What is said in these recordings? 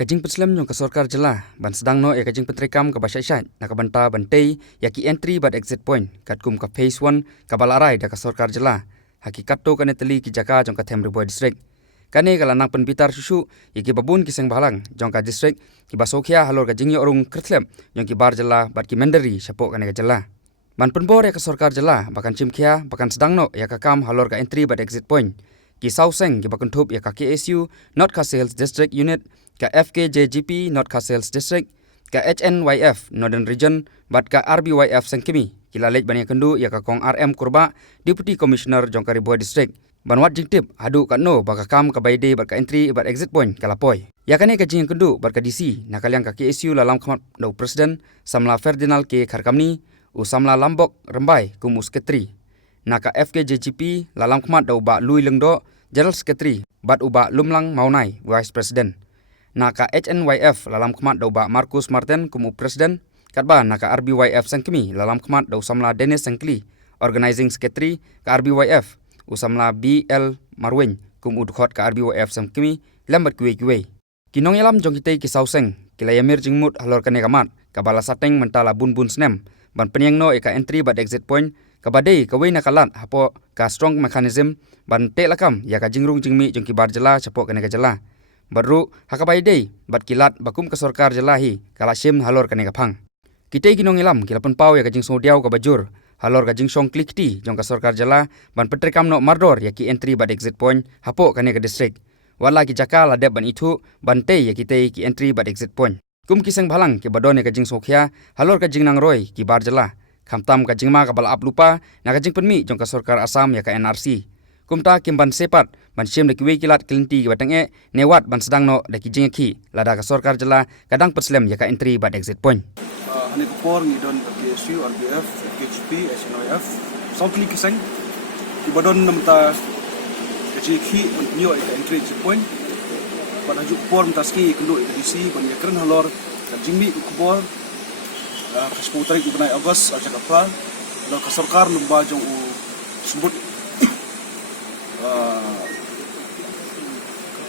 Kajing Peslam yang ke Sorkar Jelah, ban sedang no ya kajing petrekam ke Basyaisyat, nak banta bantai, ya ki entry bad exit point, kat kum ke phase 1, ke Balarai dah ke Sorkar Jelah. Hakikat tu kena teli ki jaka jong ke Tem Ribuai Distrik. Kane kalau nang penpitar susu, ya ki babun ki seng bahalang, jong ke distrik, ki basokia halor kajing yo orang kertlem, yang ki bar Jelah, bad ki menderi, syapok kane ke Jelah. Ban penbor ya ke Sorkar Jelah, bahkan cimkia, bahkan sedang no ya ke kam halor ke entry bad exit point. Ki Sauseng ki bakun thup ya ke KSU, North Castle District Unit, ke FKJGP North Castle District, ke HNYF Northern Region, bat ke RBYF Sengkimi, kila lej bani kendu ya ke Kong RM Kurba, Deputy Commissioner Jongka Ribuai District. Banwat jingtip hadu kat no baka kam ke baide bat ke entry bat exit point kalapoi. Ya kane ke jing kendu bat ke DC nakaliang ke KSU lalam khamat do Presiden Samla Ferdinand ke Kharkamni, u Samla Lambok Rembai kum Sekretari. Naka FKJGP lalam khamat do ba Lui Lengdo General Secretary bat uba Lumlang Maunai Vice President. Naka HNYF lalam khamat do ba Marcus Martin kumu Presiden, katba naka RBYF Sengkemi lalam khamat do Samla Dennis Sengkli, Organizing Secretary ke RBYF, usamla BL Marwin kumu Dkhot ke RBYF Sengkemi lambat kuwe-kuwe. Kinong yalam jong kitay ki Sauseng, kila yamir jingmut halor kane kamat, kabala sateng mentala bun-bun snem, ban penyang no eka entry bad exit point, kabadai kawai nakalat hapo ka strong mechanism, ban te lakam ya ka jingrung jingmi jong ki bar Jelah syapok kane ka Jelah. Baru hakabai day bat kilat bakum ke Sorkar Jelahi kala sim halor kane kapang. Kita ginong ilam kila penpau ya kajing sodiau ka bajur halor kajing song klikti jong ka Sorkar Jelah ban petrekam no mardor ya ki entry bad exit point hapo kane ka distrik. Wala ki jaka ladep ban itu bantai ya kita ki entry bad exit point. Kum kisang balang ki badon ya kajing sokhia halor kajing nang roy ki bar Jelah. Khamtam kajing ma ka bala lupa na kajing penmi jong ka Sorkar Asam ya ka NRC. Kumta kimban sepat ban sim de kiwe kilat kelinti batang newat ban sedang no de kijing ki lada ka Sorkar Jelah kadang Peslam ya ka entry bad exit point. Hani kupor ni don KSU RBF KHP SNOF songkli kisang ibadon namta kejiki menyo ka entry exit point pada juk kupor mtaski kendo edisi ban ya keren halor jingmi kupor ka 10 tarik bulan Ogos ajak April lo ka Sorkar lumba jong u sebut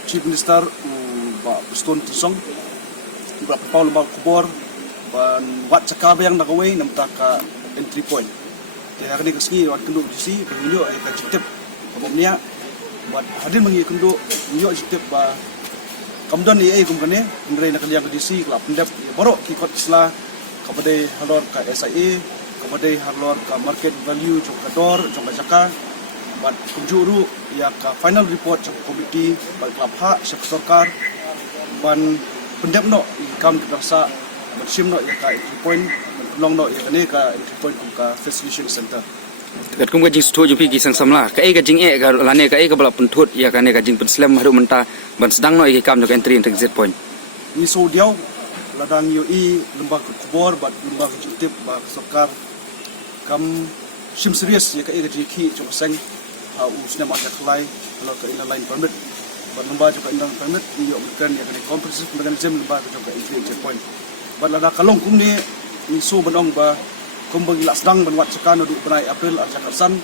Chief Minister Pak Stone Tisong Pak Paul Mbak Kubor ban wat cakap yang nak away nampak ka entry point. Dia hari ni kesini wat kenduk DC penunjuk ka citep kabumnya wat hadir mengi kenduk nyok citep ba kamdon ai kum kane ndrei nak liang DC kelap pendap borok ki kot isla kepada halor ka SIA kepada halor ka market value jong ka dor jong ka jaka bat kunjuru ya ka final report jong komiti bal kelap hak syek Sorkar ban pendap no ikam terasa bersim no ya ka entry point long no ya kane ka entry point ka facilitation center Kat kum kajing stu jupi ki sang samla ka ai kajing ka lane ka ai ka bala pentut ya kane kajing Peslam haru menta ban sedang no ikam jong entry exit point. Ni so diau ladang UI lembah kubor bat lembah jutip ba Sorkar kam sim serius ya ka ai kajing ki jong sang usna ma jaklai kalau ke inline permit bat lembah juga inline permit ni yo bukan ya kane comprehensive mechanism lembah jong ka entry exit point. Bat lada kalong kum ni so benong ba kum bagi lak sedang benwat sekan duduk benai April ajak Kapsan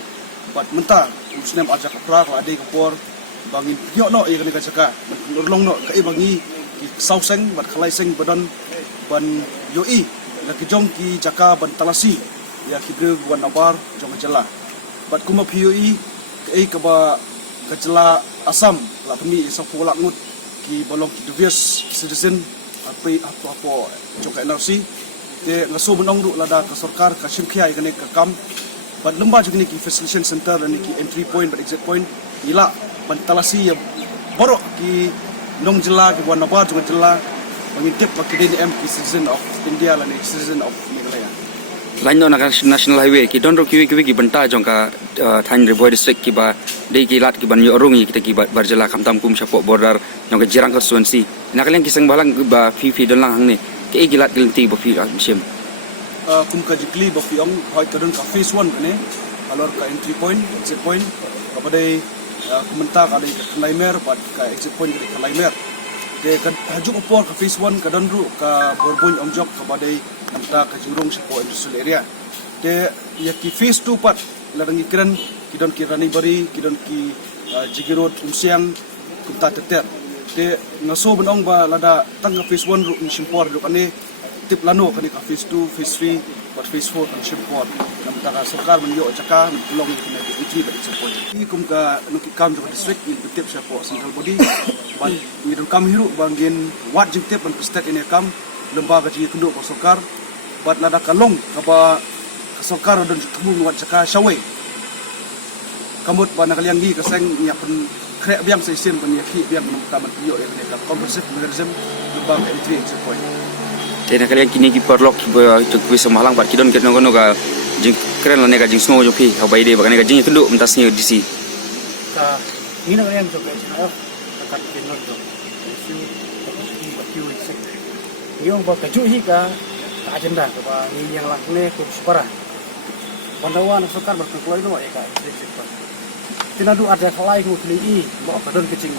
bat menta usnem ajak Kaprak la ade kapor bangin yo no ya kene kacaka urlong no kai bangi ki Sauseng bat khalai seng badan ban yoi la ki jong ki jaka ban talasi ya ki bre wan nabar jong Jelah bat kuma POE kai ka ba ka Jelah Asam la pemi sapu lak ngut ki bolong ki dubious citizen apa jong ka NRC de ngaso benong ru lada ka Sorkar ka simkhia kene ka kam bat lembah juga ni ki facilitation center dan ki entry point bat exit point ila ban talasi ya borok ki nong Jelah ki wan nabar jong Jelah mengintip pak DNM ki citizen of India la ni citizen of Meghalaya Lain no national highway ki don ro kiwi ki benta jong ka Thain Ribuai District ki ba dei ki lat ki ban yo rungi kita ki bar Jelah khamtam kum syapok border jong ka Jirang constituency nakalian ki sang balang ba fi don lang hang ni ke gilat gelinti ba fi sim kum ka jikli ba fi ong hoi ka don ka phase 1 ne alor ka entry point exit point kepada kumenta ka dei ka Kalaimer pat ka exit point ka Kalaimer de ka hajuk upor ka phase 1 ka don ru ka borbon ongjok kepada namta ka jurung sipo industrial area de ya ki phase 2 pat ladang ikran ki don ki Rani Bari ki don ki Jigirot Umsiang kumta teter te ngaso benong ba lada tang phase 1 ru ni simpor ru kane tip lano kane ka phase 2 phase 3 but phase 4 kan simpor nam taka sarkar man yo chaka man long kaneiti ba support i kum ka no ki kam jo district in tip sa po central body but ni do kam hiru bangin wat jing tip ban state in kam lembaga ji kundu ko sarkar but lada kalong kapa sarkar don tumun wat chaka shawai kamut ba nakaliang gi kaseng nya pen krek biang seisen ban yaki biang nam taman yo ya ne ka comprehensive mechanism lembaga entry support Tena kalian kini ki perlok to kuis semalang bat kidon ket ngono ga jing keren la ne ga jing snow jo pi habai de ba ne ga jing kendu mentasnya disi ka mina kalian to ka china ka kinon to isu ki ba ki wis yung ba ka ju hi ka agenda ka ba ni yang lang ne ko supara bandawan sukar berkumpul itu ya ka tinadu ada kalai ko kli i ba ka don kecing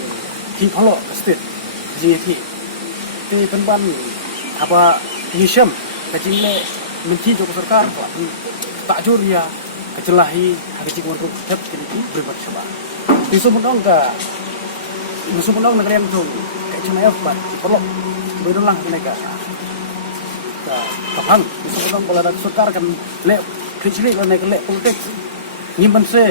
ki phalo ka state ji ki te penban apa nisham kecing le menti jo sarkar ko tak jur ya kecelahi kecing untuk tetap kini berbuat coba isu mendong negeri yang tu kayak cuma apa perlu berulang mereka kapang isu mendong kalau ada sarkar kan le kecil kalau naik le politik nyimpan se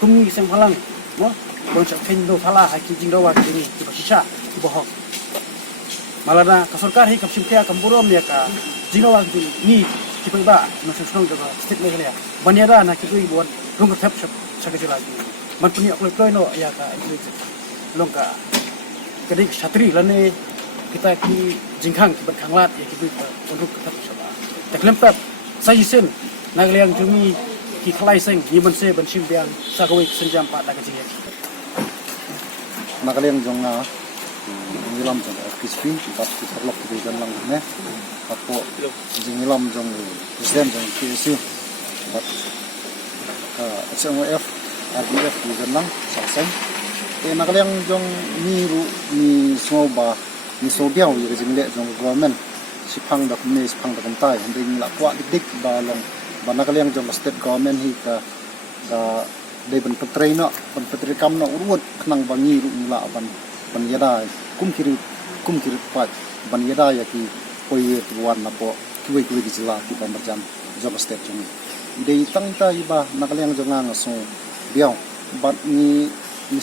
kumi sing halang wah bocah kendo salah haki jingdawa kini tiba sisa bohong malana kasarkar hi kapsim kya kamburom ya ka jingdawa kini ni tiba ba masuk senang juga stik mereka ya banyara nak kita buat rungkat tap sakit lagi man punya kloi no ya ka longka jadi satri lane kita ki jingkhang berkhanglat ya kita untuk tetap coba teklempap sayisen nagliang jumi ki khlai seng yiman se ban sim biang sakoi senjam pa da kajing nakaliang jong na nilam jong kispi bat ki perlok di dan lang ne apo jing nilam jong presiden jong KSU bat SMF RDF di dan lang sakseng nakaliang jong ni ru ni soba ni sobiao ye jing le jong government sipang da kumne sipang da kantai hinding la kwa dik balong banakaliang jong state government hi ka de ban petrai no ban petrai kam no urut knang bangi ru nila ban yada kum kiri pat ban yada ya ki poye tuan na po kiwe di jila ki pamarjan jong state jong de tang ta iba nakaliang jong nga so biao bat ni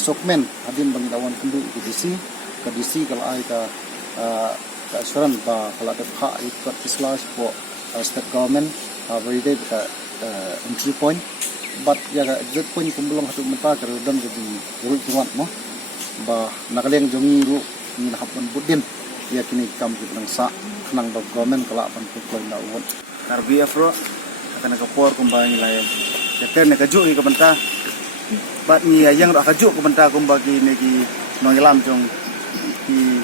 sokmen adin bangi dawan kundu di DC kala ai ka asuran ba kala de kha ikut islas po state government very day ka entry point but ya exit point kumbulong hatu menta ka dam jadi ru tuan mo ba nakaliang jongi ru ni hapon budin ya kini kam ki nang sa nang ba government kala pan ko na won karbi afro akan ka por kumbang ilay ya ten ka ju ka benta bat ni yang ra ka ju ka benta kumbagi ne ki nongilam jong ki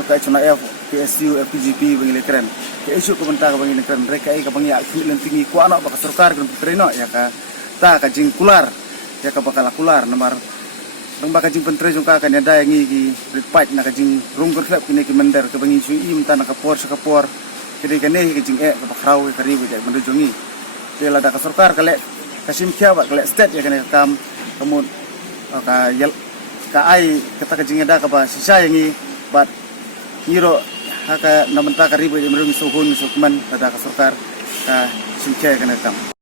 to ka chuna f KSU FPGP bangile keren isu ko benta ka bangile keren mereka ai ka bangi akhi lentingi ku anak baka sarkar kan putreno ya ka ta ka jing kular ya ka bakal kular nomor bang baka jing pentre jong ka kan ada yang gi repat na ka jing runggur klap kini ki mender ka bangi sui im tan ka por kini ka ne ka jing ka bakrau ka ribu ja mendu jongi te la da ka sarkar ka le kasim kya ba ka le state ya kan kam kamun ka yel ka ai kata ka jing ada ka ba sisa yang bat hero haka namenta karibu di merung suhun sukman pada kasarkar ka simkya kana kam